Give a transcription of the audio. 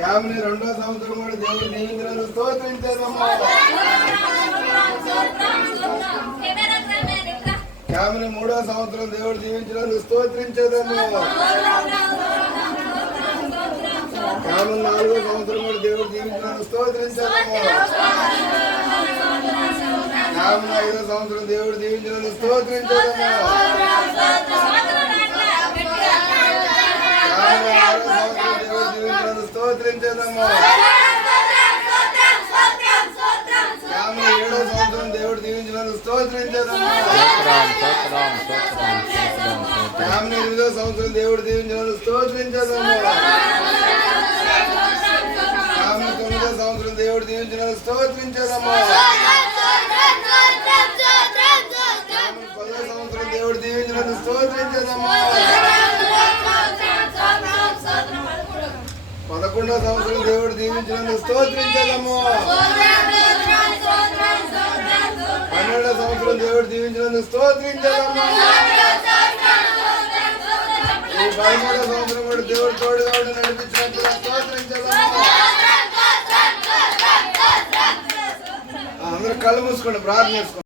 క్యామ్ని 2వ సంవత్సరం కూడా దేవుడు దీవించినందుకు స్తోత్రించేదమ్మా. క్యామ్ని 3వ సంవత్సరం దేవుడు దీవించినందుకు స్తోత్రించేదమ్మా. క్యామ్ని 4వ సంవత్సరం కూడా దేవుడు దీవించినందుకు స్తోత్రించేదమ్మా. క్యామ్ని 5వ సంవత్సరం దేవుడు దీవించినందుకు స్తోత్రించేదమ్మా. క్యామ్ని 6వ సంవత్సరం దేవుడు దీవించినందుకు స్తోత్రించేదమ్మా. క్యామ్ని 7వ సంవత్సరం దేవుడు దీవించినందుకు స్తోత్రించేదమ్మా. క్యామ్ని 8వ సంవత్సరం దేవుడు దీవించినందుకు స్తోత్రించేదమ్మా. క్యామ్ని 9వ సంవత్సరం దేవుడు దీవించినందుకు స్తోత్రించేదమ్మా. క్యామ్ని 10వ సంవత్సరం దేవుడు దీవించినందుకు స్తోత్రించేదమ్మా. 11వ సంవత్సరం దేవుడు దీవించినందుకు స్తోత్రించేదమ్మా. 12వ సంవత్సరం దేవుడు దీవించినందుకు స్తోత్రించేదమ్మా. ఈ 13వ సంవత్సరం కూడా దేవుడు తోడుగా ఉండి నడిపించినట్లుగా స్తోత్రించేదమ్మా. అందరూ కళ్ళు మూసుకోండి, ప్రార్థన చేసుకోండి.